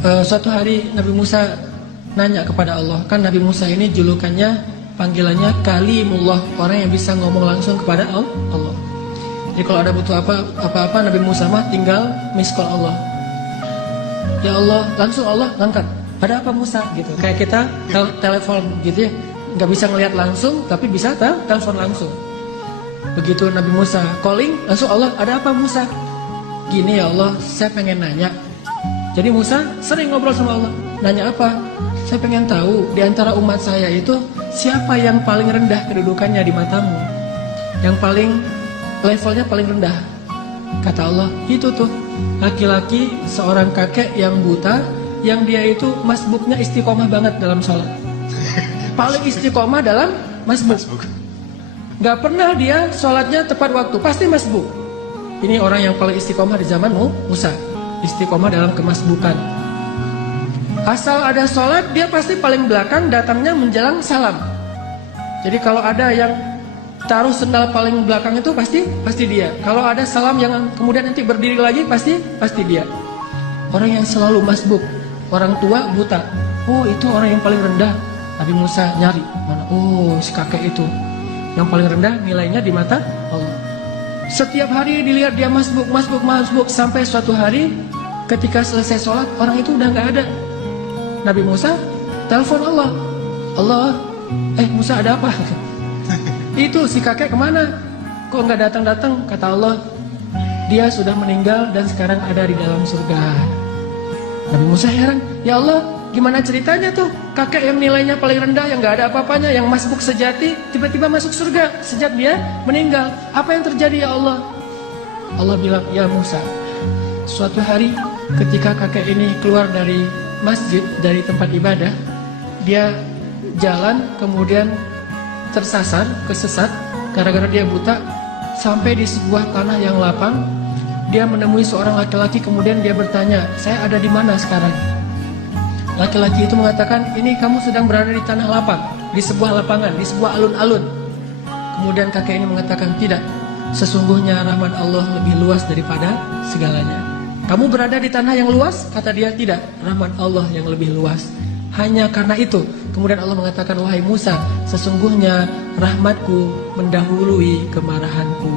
Suatu hari Nabi Musa nanya kepada Allah. Kan Nabi Musa ini julukannya, panggilannya Kalimullah, orang yang bisa ngomong langsung kepada Allah. Jadi kalau ada butuh apa-apa Nabi Musa mah tinggal miss call Allah. Ya Allah, langsung Allah ngangkat. Ada apa Musa gitu. Kayak kita telepon gitu ya, nggak bisa ngelihat langsung tapi bisa telepon langsung. Begitu Nabi Musa calling, langsung Allah, ada apa Musa? Gini ya Allah, saya pengen nanya. Jadi Musa sering ngobrol sama Allah. Nanya apa? Saya pengen tahu di antara umat saya itu siapa yang paling rendah kedudukannya di matamu, yang paling levelnya paling rendah. Kata Allah, itu tuh laki-laki seorang kakek yang buta, yang dia itu masbuknya istiqomah banget dalam sholat. Paling istiqomah dalam masbuk. Gak pernah dia sholatnya tepat waktu, pasti masbuk. Ini orang yang paling istiqomah di zaman Musa, istiqomah dalam kemasbukan. Asal ada sholat, dia pasti paling belakang, datangnya menjelang salam. Jadi kalau ada yang taruh sendal paling belakang itu pasti dia. Kalau ada salam yang kemudian nanti berdiri lagi, pasti dia. Orang yang selalu masbuk, orang tua buta. Oh, itu orang yang paling rendah. Nabi Musa nyari mana? Oh, si kakek itu yang paling rendah nilainya di mata Allah. Setiap hari dilihat dia masbuk sampai suatu hari ketika selesai sholat, orang itu udah nggak ada. Nabi Musa telepon Allah. Allah, Musa ada apa? Itu si kakek kemana? Kok nggak datang? Kata Allah, dia sudah meninggal dan sekarang ada di dalam surga. Nabi Musa heran, ya Allah, gimana ceritanya tuh? Kakek yang nilainya paling rendah, yang nggak ada apa-apanya, yang masbuk sejati, tiba-tiba masuk surga sejak dia meninggal. Apa yang terjadi ya Allah? Allah bilang, ya Musa, suatu hari ketika kakek ini keluar dari masjid, dari tempat ibadah, dia jalan kemudian kesesat gara-gara dia buta, sampai di sebuah tanah yang lapang. Dia menemui seorang laki-laki, kemudian dia bertanya, saya ada di mana sekarang? Laki-laki itu mengatakan, ini kamu sedang berada di tanah lapang, di sebuah lapangan, di sebuah alun-alun. Kemudian kakek ini mengatakan, tidak, sesungguhnya rahmat Allah lebih luas daripada segalanya. Kamu berada di tanah yang luas? Kata dia, tidak, rahmat Allah yang lebih luas. Hanya karena itu, kemudian Allah mengatakan, wahai Musa, sesungguhnya rahmatku mendahului kemarahanku.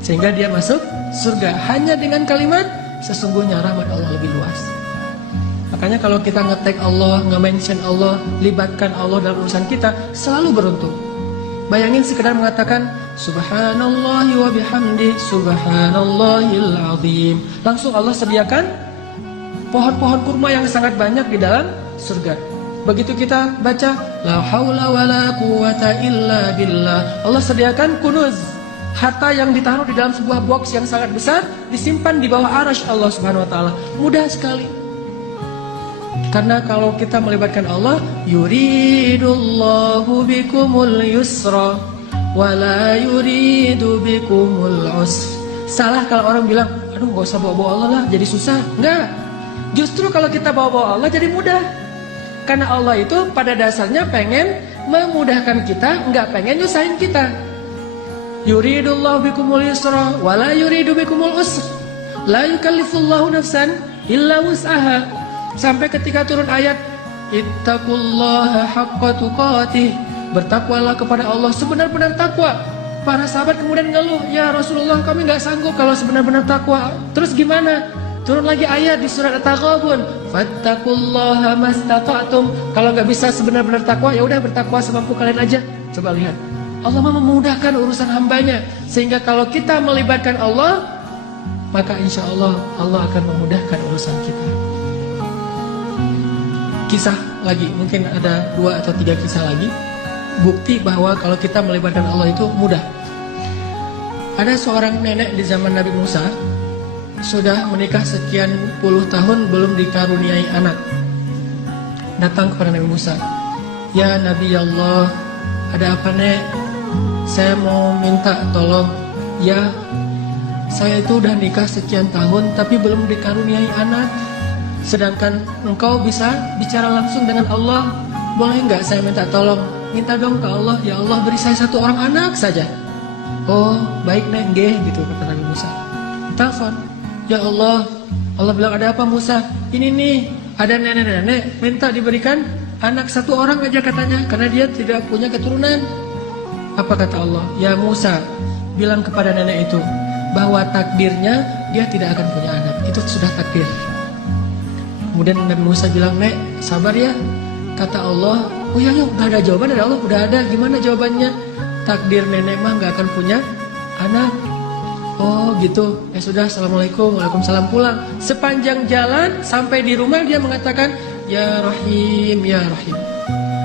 Sehingga dia masuk surga hanya dengan kalimat, sesungguhnya rahmat Allah lebih luas. Makanya kalau kita nge-tag Allah, nge-mention Allah, libatkan Allah dalam urusan kita, selalu beruntung. Bayangin sekedar mengatakan subhanallahi wa bihamdi subhanallahil azim, langsung Allah sediakan pohon-pohon kurma yang sangat banyak di dalam surga. Begitu kita baca la haula wala quwata illa billah, Allah sediakan kunuz, harta yang ditaruh di dalam sebuah box yang sangat besar, disimpan di bawah arasy Allah Subhanahu wa taala. Mudah sekali. Karena kalau kita melibatkan Allah, yuridullahu bikumul yusra wa la yuridu bikumul usra. Salah kalau orang bilang, aduh gak usah bawa-bawa Allah lah, jadi susah. Enggak. Justru kalau kita bawa-bawa Allah jadi mudah. Karena Allah itu pada dasarnya pengen memudahkan kita, enggak pengen nyusahin kita. Yuridullahu bikumul yusra wa la yuridu bikumul usra. La yukallifullahu nafsan illa wus'aha. Sampai ketika turun ayat ittaqullaha haqqa tuqatih, bertakwalah kepada Allah sebenar-benar takwa. Para sahabat kemudian ngeluh, ya Rasulullah, kami nggak sanggup kalau sebenar-benar takwa. Terus gimana? Turun lagi ayat di surat At-Taghabun, fattaqullaha mastata'tum. Kalau nggak bisa sebenar-benar takwa, ya udah bertakwa semampu kalian aja. Coba lihat, Allah memudahkan urusan hambanya, sehingga kalau kita melibatkan Allah, maka insya Allah Allah akan memudahkan urusan kita. Kisah lagi, mungkin ada 2 atau 3 kisah lagi, bukti bahwa kalau kita melibatkan Allah itu mudah. Ada seorang nenek di zaman Nabi Musa, sudah menikah sekian puluh tahun belum dikaruniai anak. Datang kepada Nabi Musa, ya Nabi Allah, ada apa nek? Saya mau minta tolong. Ya, saya itu udah nikah sekian tahun tapi belum dikaruniai anak. Sedangkan engkau bisa bicara langsung dengan Allah. Boleh nggak saya minta tolong? Minta dong ke Allah, ya Allah beri saya 1 orang anak saja. Oh baik nek, nggih, gitu kata Nabi Musa. Telepon, ya Allah. Allah bilang, ada apa Musa? Ini nih, Ada nenek-nenek minta diberikan anak 1 orang aja katanya, karena dia tidak punya keturunan. Apa kata Allah? Ya Musa, bilang kepada nenek itu bahwa takdirnya dia tidak akan punya anak. Itu sudah takdir. Kemudian Nabi Musa bilang, Nek, sabar ya. Kata Allah, oh ya, udah ada jawaban dari Allah, udah ada. Gimana jawabannya? Takdir nenek mah gak akan punya anak. Oh gitu, ya sudah, assalamualaikum, waalaikumsalam, pulang. Sepanjang jalan sampai di rumah dia mengatakan, ya Rahim, ya Rahim.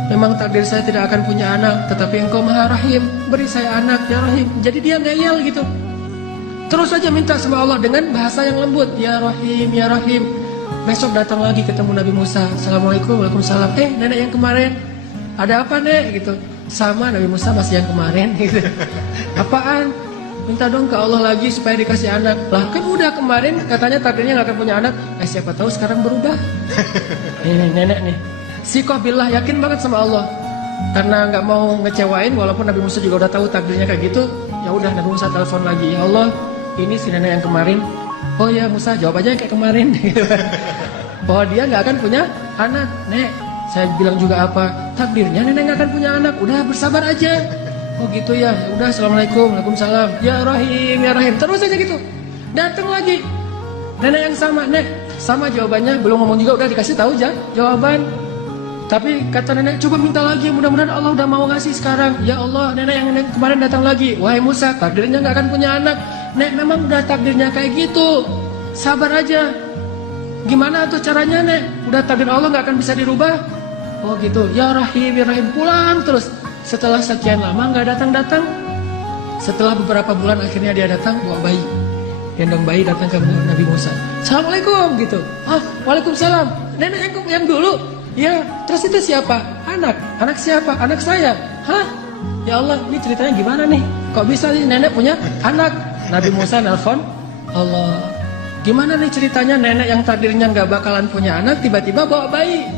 Memang takdir saya tidak akan punya anak, tetapi Engkau Maha Rahim, beri saya anak, ya Rahim. Jadi dia ngeyel gitu. Terus saja minta sama Allah dengan bahasa yang lembut, ya Rahim, ya Rahim. Besok datang lagi ketemu Nabi Musa, assalamualaikum, waalaikumsalam. Nenek yang kemarin, ada apa nek? Gitu. Sama Nabi Musa masih yang kemarin gitu. Apaan? Minta dong ke Allah lagi supaya dikasih anak. Lah kan udah kemarin katanya takdirnya gak akan punya anak. Siapa tahu sekarang berubah. Ini nenek nih, sikoh billah, yakin banget sama Allah. Karena gak mau ngecewain, walaupun Nabi Musa juga udah tahu takdirnya kayak gitu. Ya udah, Nabi Musa telepon lagi, ya Allah, ini si nenek yang kemarin. Oh ya Musa, jawab aja kayak kemarin. Bahwa dia gak akan punya anak. Nek, saya bilang juga apa? Takdirnya nenek gak akan punya anak. Udah bersabar aja. Oh gitu ya, udah, assalamualaikum, waalaikumsalam, ya Rahim, ya Rahim. Terus aja gitu. Datang lagi nenek yang sama, nek, sama jawabannya, belum ngomong juga udah dikasih tahu aja jawaban. Tapi kata nenek, coba minta lagi, mudah-mudahan Allah udah mau ngasih sekarang. Ya Allah, nenek yang nenek kemarin datang lagi. Wahai Musa, takdirnya gak akan punya anak. Nek, memang udah takdirnya kayak gitu. Sabar aja. Gimana tuh caranya nek? Udah takdir Allah gak akan bisa dirubah. Oh gitu, ya Rahim, ya Rahim, pulang terus. Setelah sekian lama gak datang-datang. Setelah beberapa bulan akhirnya dia datang bawa bayi. Gendong bayi datang ke Nabi Musa. Assalamualaikum gitu. Waalaikumsalam. Nenek yang dulu. Ya, terus itu siapa? Anak. Anak siapa? Anak saya. Hah? Ya Allah, ini ceritanya gimana nih? Kok bisa nih nenek punya anak? Nabi Musa nelpon Allah. Gimana nih ceritanya nenek yang takdirnya gak bakalan punya anak tiba-tiba bawa bayi?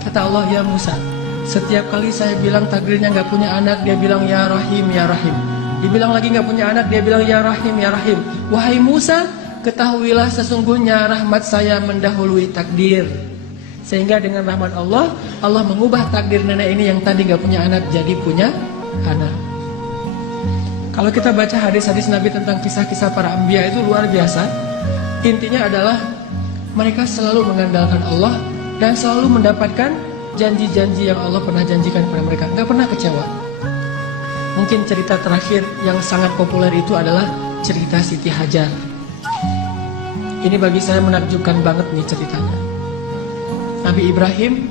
Kata Allah, ya Musa, setiap kali saya bilang takdirnya gak punya anak, dia bilang ya Rahim, ya Rahim. Dibilang lagi gak punya anak, dia bilang ya Rahim, ya Rahim. Wahai Musa, ketahuilah sesungguhnya rahmat saya mendahului takdir. Sehingga dengan rahmat Allah, Allah mengubah takdir nenek ini yang tadi gak punya anak jadi punya anak. Kalau kita baca hadis-hadis Nabi tentang kisah-kisah para anbiya itu luar biasa. Intinya adalah mereka selalu mengandalkan Allah dan selalu mendapatkan janji-janji yang Allah pernah janjikan kepada mereka. Gak pernah kecewa. Mungkin cerita terakhir yang sangat populer itu adalah cerita Siti Hajar. Ini bagi saya menakjubkan banget nih ceritanya. Nabi Ibrahim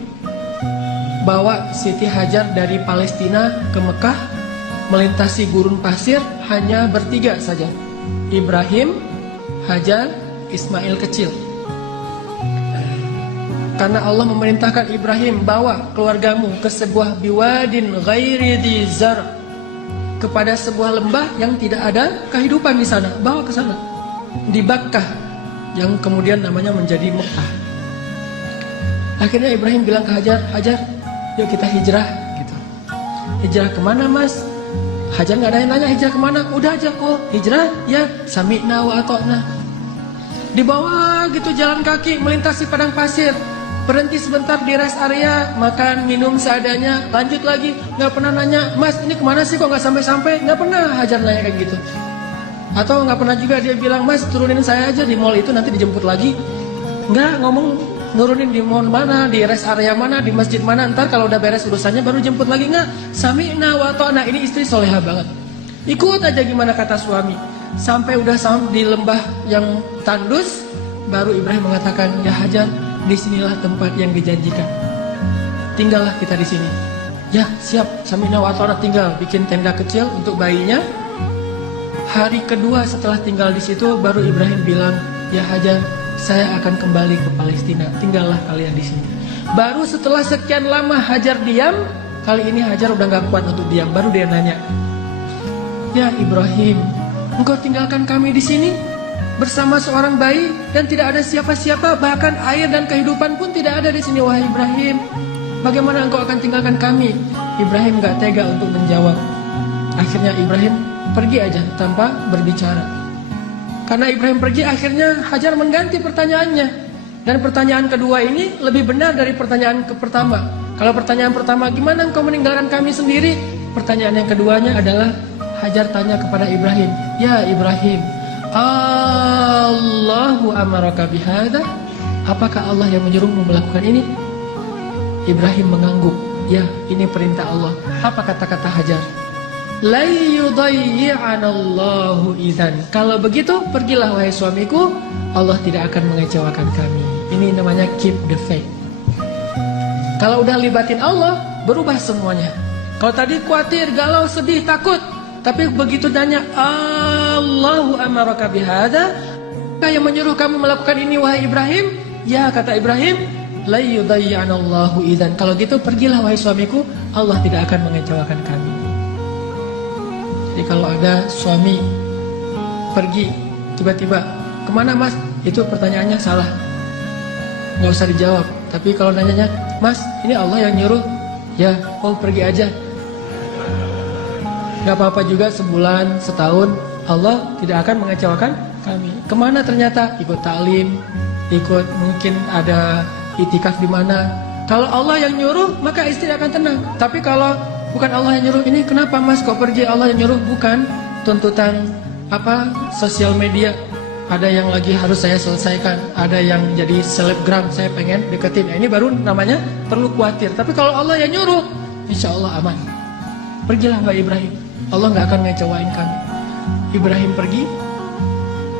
bawa Siti Hajar dari Palestina ke Mekah, melintasi gurun pasir hanya bertiga saja. Ibrahim, Hajar, Ismail kecil. Karena Allah memerintahkan Ibrahim, bawa keluargamu ke sebuah biwadin ghairi dzi zar', kepada sebuah lembah yang tidak ada kehidupan di sana. Bawa ke sana. Di Bakkah, yang kemudian namanya menjadi Mekah. Akhirnya Ibrahim bilang ke Hajar, Hajar, yuk kita hijrah gitu. Hijrah kemana mas? Hajar gak ada yang nanya hijrah kemana. Udah aja, oh hijrah ya sami'na wa ata'na. Di bawah gitu jalan kaki melintasi padang pasir. Berhenti sebentar di rest area, makan, minum seadanya, lanjut lagi. Gak pernah nanya, mas ini kemana sih kok gak sampai-sampai? Gak pernah Hajar nanya kayak gitu. Atau gak pernah juga dia bilang, mas turunin saya aja di mall itu nanti dijemput lagi. Gak ngomong nurunin di mall mana, di rest area mana, di masjid mana, ntar kalau udah beres urusannya baru jemput lagi. Nggak, sami'na wa ta'na. Ini istri soleha banget, ikut aja gimana kata suami. Sampai udah di lembah yang tandus, baru Ibrahim mengatakan, ya Hajar, disinilah tempat yang dijanjikan, tinggallah kita di sini. Ya siap, sami'na wa ta'na. Tinggal bikin tenda kecil untuk bayinya. Hari kedua setelah tinggal di situ, baru Ibrahim bilang, ya Hajar, saya akan kembali ke Palestina, tinggallah kalian di sini. Baru setelah sekian lama Hajar diam, kali ini Hajar udah gak kuat untuk diam. Baru dia nanya, ya Ibrahim, engkau tinggalkan kami di sini bersama seorang bayi dan tidak ada siapa-siapa, bahkan air dan kehidupan pun tidak ada di sini. Wahai Ibrahim, bagaimana engkau akan tinggalkan kami? Ibrahim gak tega untuk menjawab. Akhirnya Ibrahim pergi aja tanpa berbicara. Karena Ibrahim pergi, akhirnya Hajar mengganti pertanyaannya. Dan pertanyaan kedua ini lebih benar dari pertanyaan pertama. Kalau pertanyaan pertama, gimana engkau meninggalkan kami sendiri? Pertanyaan yang keduanya adalah, Hajar tanya kepada Ibrahim, ya Ibrahim, Allahu amaraka bihada? Apakah Allah yang menyuruhmu melakukan ini? Ibrahim mengangguk, ya ini perintah Allah. Apa kata-kata Hajar? La yudayyi'anallahu idzan. Kalau begitu, pergilah wahai suamiku, Allah tidak akan mengecewakan kami. Ini namanya keep the faith. Kalau udah libatin Allah, berubah semuanya. Kalau tadi khawatir, galau, sedih, takut, tapi begitu tanya, Allahu amaraka bihada? Apakah yang menyuruh kamu melakukan ini wahai Ibrahim? Ya, kata Ibrahim, la yudayyi'anallahu idzan. Kalau gitu pergilah wahai suamiku, Allah tidak akan mengecewakan kami. Jadi kalau ada suami pergi tiba-tiba, kemana mas? Itu pertanyaannya salah, nggak usah dijawab. Tapi kalau nanyanya, mas ini Allah yang nyuruh, ya oh pergi aja. Nggak apa-apa juga sebulan, setahun, Allah tidak akan mengecewakan kami. Kemana ternyata? Ikut taklim, ikut mungkin ada itikaf di mana. Kalau Allah yang nyuruh, maka istri akan tenang. Tapi kalau bukan Allah yang nyuruh, ini kenapa mas kok pergi? Allah yang nyuruh, bukan tuntutan sosial media. Ada yang lagi harus saya selesaikan, ada yang jadi selebgram saya pengen deketin. Ini baru namanya perlu khawatir. Tapi kalau Allah yang nyuruh, insya Allah aman. Pergilah Mbak Ibrahim, Allah nggak akan ngecewain kamu. Ibrahim pergi,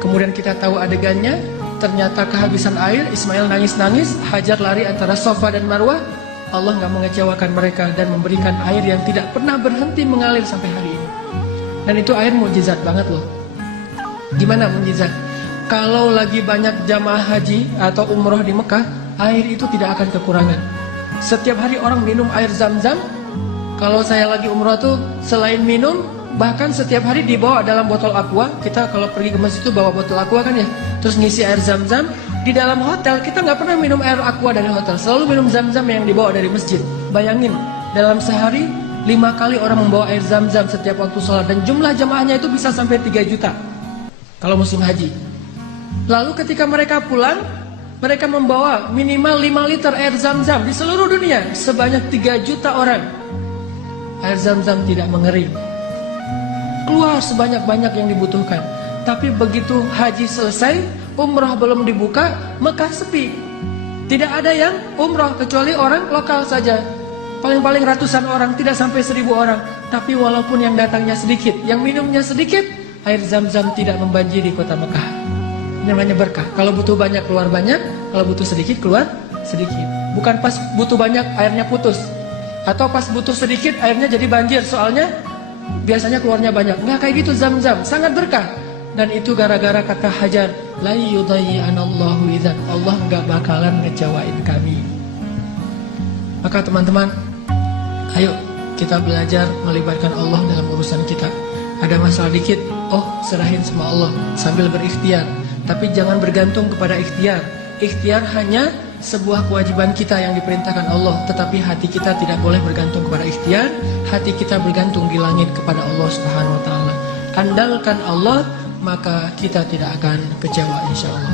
kemudian kita tahu adegannya. Ternyata kehabisan air, Ismail nangis-nangis, Hajar lari antara Safa dan Marwah. Allah nggak mengecewakan mereka dan memberikan air yang tidak pernah berhenti mengalir sampai hari ini. Dan itu air mukjizat banget loh. Gimana mukjizat? Kalau lagi banyak jamaah haji atau umroh di Mekah, air itu tidak akan kekurangan. Setiap hari orang minum air Zam-Zam. Kalau saya lagi umroh tuh selain minum, bahkan setiap hari dibawa dalam botol aqua. Kita kalau pergi ke masjid itu bawa botol aqua kan ya, terus ngisi air Zam-Zam. Di dalam hotel kita nggak pernah minum air aqua dari hotel, selalu minum Zam-Zam yang dibawa dari masjid. Bayangin, dalam sehari 5 kali orang membawa air Zam-Zam setiap waktu sholat, dan jumlah jamaahnya itu bisa sampai 3 juta kalau musim haji. Lalu ketika mereka pulang, mereka membawa minimal 5 liter air Zam-Zam di seluruh dunia, sebanyak 3 juta orang. Air Zam-Zam tidak mengering, keluar sebanyak-banyak yang dibutuhkan. Tapi begitu haji selesai, umrah belum dibuka, Mekah sepi. Tidak ada yang umrah kecuali orang lokal saja. Paling-paling ratusan orang, tidak sampai 1000 orang. Tapi walaupun yang datangnya sedikit, yang minumnya sedikit, air Zam-Zam tidak membanjiri kota Mekah. Ini namanya berkah. Kalau butuh banyak keluar banyak, kalau butuh sedikit keluar sedikit. Bukan pas butuh banyak airnya putus, atau pas butuh sedikit airnya jadi banjir, soalnya biasanya keluarnya banyak. Nggak kayak gitu Zam-Zam, sangat berkah. Dan itu gara-gara kata Hajar, la yudayyi'anallahu idzan. Allah nggak bakalan ngecewain kami. Maka teman-teman, ayo kita belajar melibatkan Allah dalam urusan kita. Ada masalah dikit, oh serahin sama Allah sambil berikhtiar. Tapi jangan bergantung kepada ikhtiar. Ikhtiar hanya sebuah kewajiban kita yang diperintahkan Allah. Tetapi hati kita tidak boleh bergantung kepada ikhtiar. Hati kita bergantung di langit kepada Allah Subhanahu wa ta'ala. Andalkan Allah, maka kita tidak akan kecewa insya Allah.